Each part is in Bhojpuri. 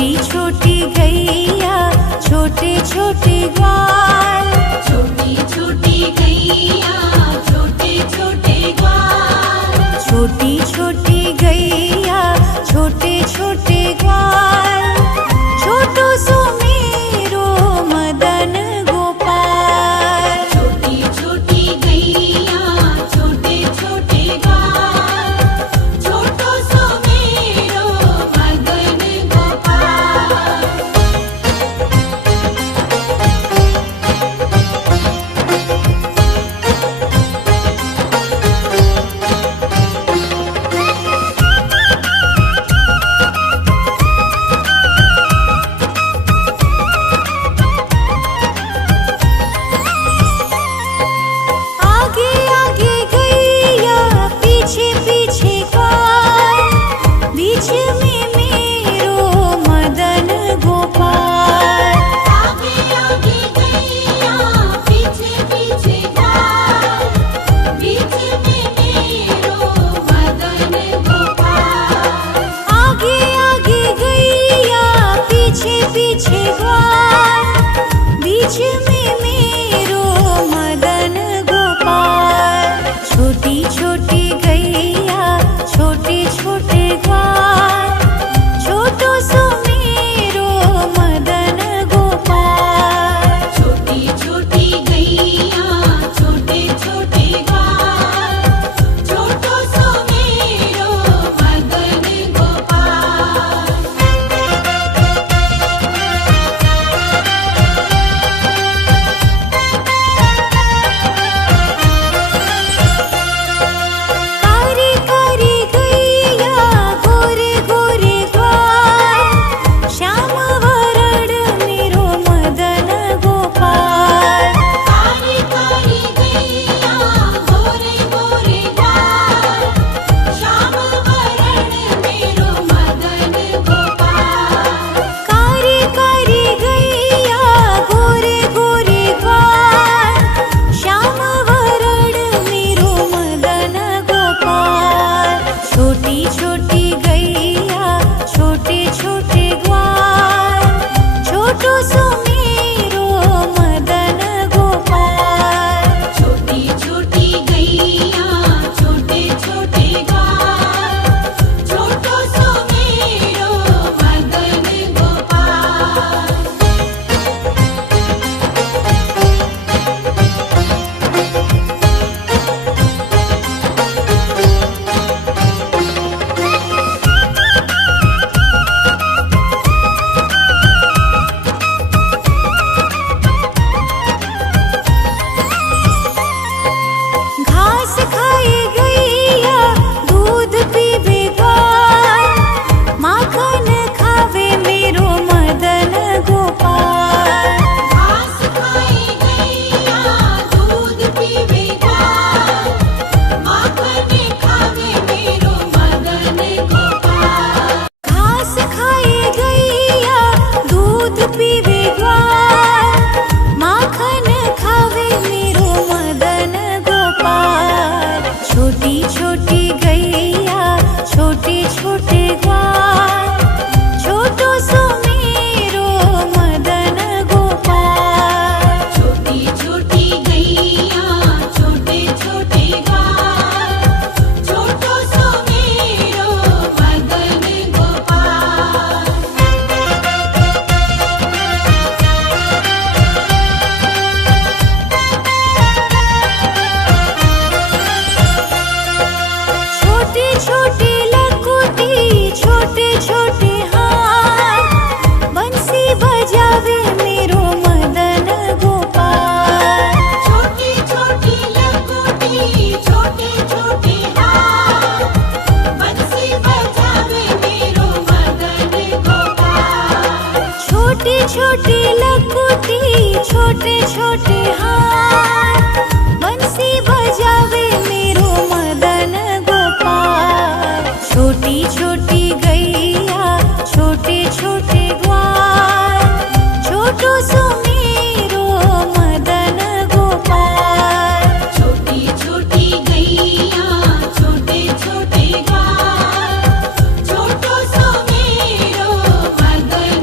छोटी छोटी गैया छोटे छोटे ग्वाल, छोटी छोटी गैया छोटे छोटे ग्वाल, छोटी छोटी गैया छोटे छोटे ग्वाल, छोटो सो मेरो मदन गोपाल। छोटी छोटी गैया छोटे छोटे ग्वाल, छोटो सो मेरो मदन गोपाल। आगे आगे गैया पीछे पीछे ग्वाल, बीच में मेरो मदन गोपाल। आगे आगे गैया पीछे पीछे ग्वाल, बीच में मेरो मदन गोपाल। आगे आगे गैया पीछे पीछे ग्वाल, बीच में मेरो मदन गोपाल। छोटी छोटी गैया छोटे छोटे ग्वाल, छोटो सो मेरो मदन गोपाल। छोटी छोटी गैया छोटे छोटे ग्वाल, छोटो सो मेरो मदन गोपाल। कारी कारी गैया गोरे गोरे ग्वाल, श्याम वरण मेरो मदन गोपाल। कारी कारी गैया गोरे गोरे ग्वाल, श्याम वरण मेरो मदन गोपाल। कारी कारी गैया गोरे गोरे ग्वाल, श्याम वरण मेरो मदन गोपाल। छोटी छोटी गैया छोटे छोटे ग्वाल, छोटो सो मेरो मदन गोपाल। छोटी छोटी गैया छोटे छोटे ग्वाल, छोटो सो मेरो मदन गोपाल। घास खाए गैया दूध पीवे ग्वाल, माखन खावे मेरो मदन गोपाल। घास खाए गैया दूध पीवे ग्वाल, माखन खावे मेरो मदन गोपाल। घास खाए गैया दूध पीवे ग्वाल, माखन खावे मेरो मदन गोपाल। छोटी छोटी गैया छोटे छोटे ग्वाल, छोटो सो मेरो मदन गोपाल। छोटी छोटी गैया छोटे छोटे ग्वाल, छोटो सो मेरो मदन गोपाल। छोटी छोटी लकुटी छोटे छोटे हाथ, बंसी बजावे मेरो मदन गोपाल। छोटी छोटी लकुटी छोटे छोटे हाथ, बंसी बजावे मेरो मदन गोपाल। छोटी छोटी लकुटी छोटे छोटे हाथ, बंसी बजावे मेरो मदन गोपाल। छोटी छोटी गैया छोटे छोटे ग्वाल, छोटो सो मेरो मदन गोपाल। छोटी छोटी गैया छोटे छोटे ग्वाल, छोटो सो मेरो मदन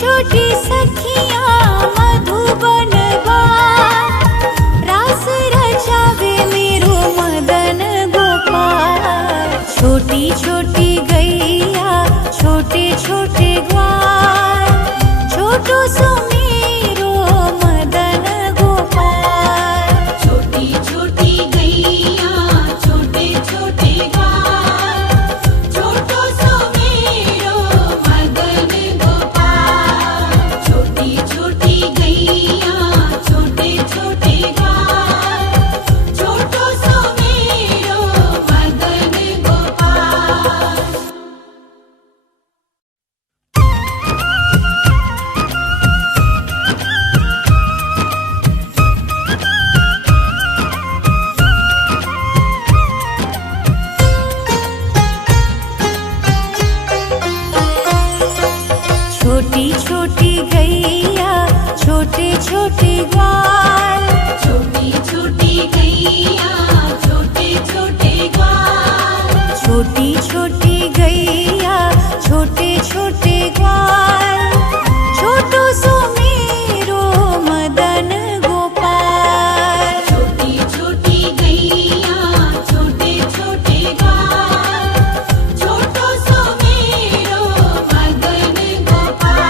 छोटी सखियाँ मधुबन गाए, रास रचावे मेरो मदन गोपाल। छोटी छोटी गैया छोटे छोटे ग्वाल, छोटो सो मेरो मदन गोपाल। छोटी छोटी गैया छोटे छोटे ग्वाल, छोटो सो मेरो मदन गोपाल। छोटी छोटी गैया छोटे छोटे ग्वाल, छोटो सो मेरो मदन गोपाल। छोटी छोटी गैया छोटे छोटे ग्वाल, छोटी छोटी गैया छोटे छोटे ग्वाल, छोटी छोटी गैया छोटे छोटे ग्वाल, छोटो सो मेरो मदन गोपाल। छोटी छोटी गैया छोटे छोटे ग्वाल, छोटो सो मेरो मदन गोपाल।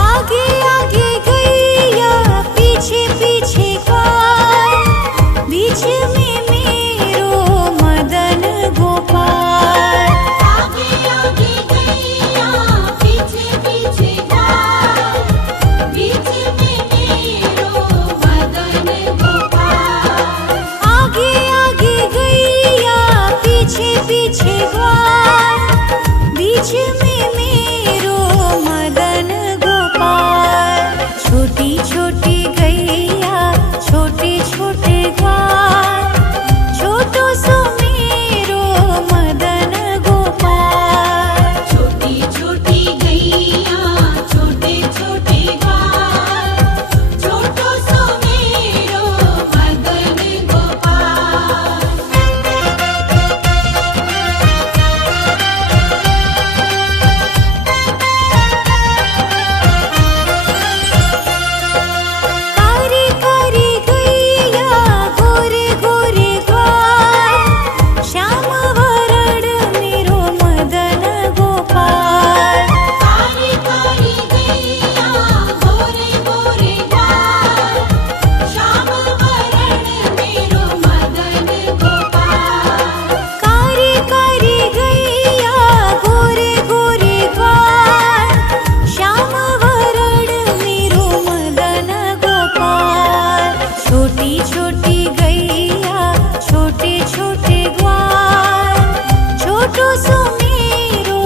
आगे आगे गैया पीछे पीछे ग्वाल, बीच में मेरो मदन गोपाल। आगे आगे गैया पीछे पीछे ग्वाल, बीच में मेरो मदन गोपाल। आगे आगे गैया पीछे पीछे ग्वाल, बीच में मेरो मदन गोपाल। छोटी छोटी गैया छोटे छोटे ग्वाल, छोटो सो मेरो मदन गोपाल। छोटी छोटी गैया छोटे छोटे ग्वाल, छोटो सो मेरो मदन गोपाल। कारी कारी गैया गोरे गोरे ग्वाल, श्याम वरण मेरो मदन गोपाल। कारी कारी गैया गोरे गोरे ग्वाल, श्याम वरण मेरो मदन गोपाल। कारी कारी गैया गोरे गोरे ग्वाल, श्याम वरण मेरो मदन गोपाल। छोटी छोटी गैया छोटे छोटे ग्वाल, छोटो सो मेरो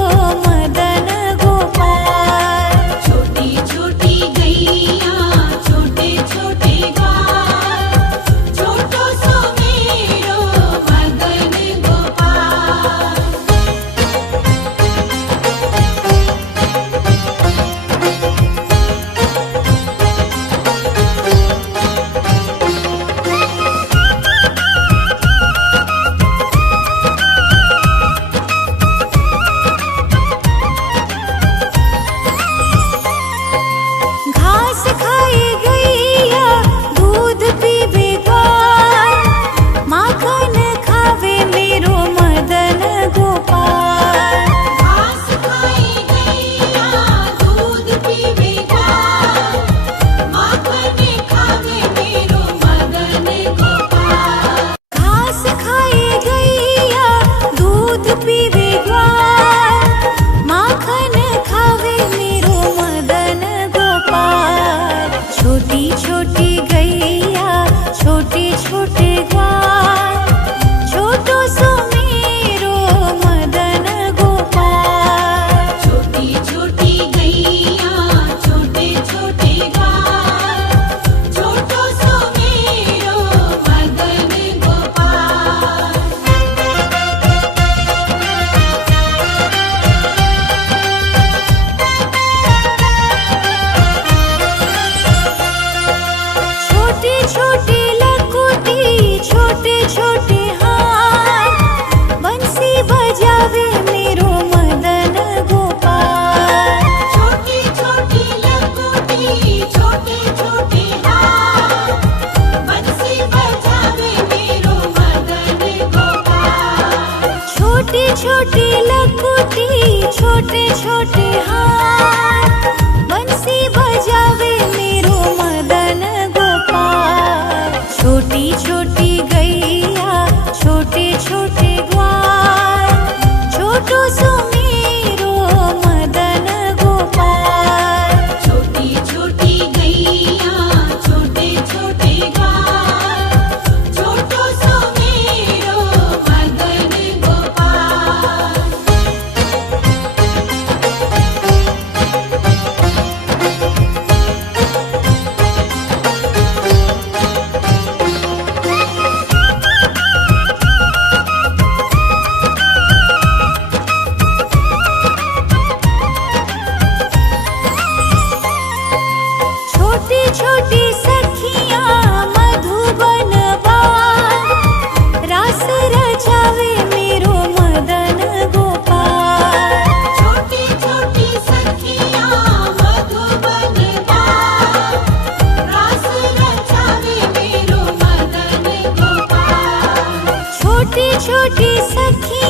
मदन गोपाल। छोटी छोटी गैया छोटे छोटे ग्वाल, छोटो सो मेरो मदन गोपाल। घास खाए गैया दूध पीवे ग्वाल, माखन खावे मेरो मदन गोपाल। घास खाए गैया दूध पीवे ग्वाल, माखन खावे मेरो मदन गोपाल। घास खाए गैया दूध पीवे ग्वाल, माखन खावे मेरो मदन गोपाल। छोटी छोटी गैया छोटे छोटे ग्वाल, छोटो सो मेरो मदन गोपाल। छोटी छोटी गैया छोटे छोटे ग्वाल, छोटो सो मेरो मदन गोपाल। छोटी लकुटी छोटे छोटे हाथ बंसी बजावे मेरो मदन गोपाल। छोटी छोटी गैया छोटे छोटे ग्वाल छोटो सो मेरो मदन गोपाल। छोटी छोटी गैया छोटे छोटे ग्वाल छोटो सो मेरो मदन गोपाल। छोटी छोटी सखियाँ मधुबन बाल रास रचावे मेरो मदन गोपाल। छोटी छोटी सखियाँ मधुबन बाल रास रचावे मेरो मदन गोपाल। छोटी छोटी सखियाँ